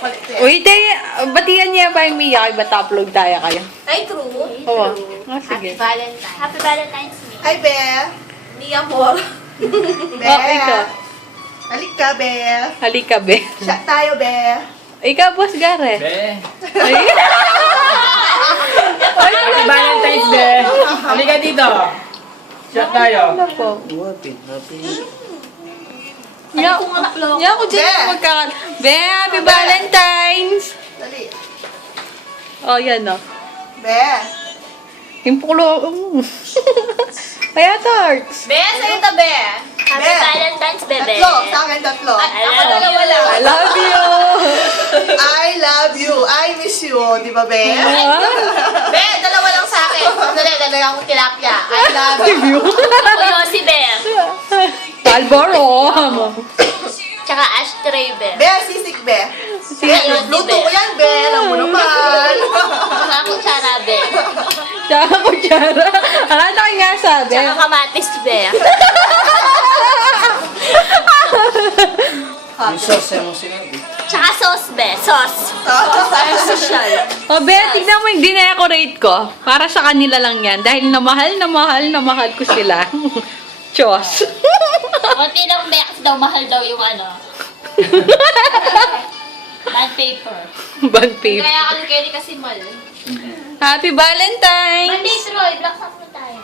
Makulit yan. Uy, batiyan niya pa yung Mia. Iba upload tayo kayo. Ay, true. Oo. Ah, sige. Valentine's. Happy Valentine's Day. Hi, Be. Mi amor. Be. Oh, ikaw. Halika, Be. Halika, be. Shot tayo, Be. Ikaw, Boss Gareth. Be. Ay. Happy Valentine's Day. Halika dito. Shot tayo. Ano po? Yan ko dyan Be. yung magkakan. Be, happy Valentine's! Dali. Oh, yan o. Be. Yung pulo. Kaya, Tarts. Be, sa'yo ta, Be. Happy Be. Valentine's, bebe. Tatlo. Sa akin, tatlo. Ako dalawa lang. I love you! I love you. I miss you. Di ba, Be? Be, dalawa lang sa akin. Dali, dalawa akong tilapia. I love you. Ako si Be. Palboro. Tsaka ashtray, Be. Be, sisik, Be. Ayun, si Luto Be. ko yan, Be. Alam mo naman. Tsaka kutsara, Be. Tsaka kutsara. Akala ko nga sabi. Tsaka kamatis, Be. Yung sauce mo sinabi. Tsaka sauce, Be. Sauce. Para social. O, Be, tignan mo yung dinecorate ko. Para sa kanila lang yan. Dahil na mahal ko sila. Diyos. Kunti lang, Be. Kasi daw mahal daw yung ano. Band paper. Band paper. Kaya kami kayo kasi mal. Happy Valentine's! Monday, Troy. Black Sabbath tayo.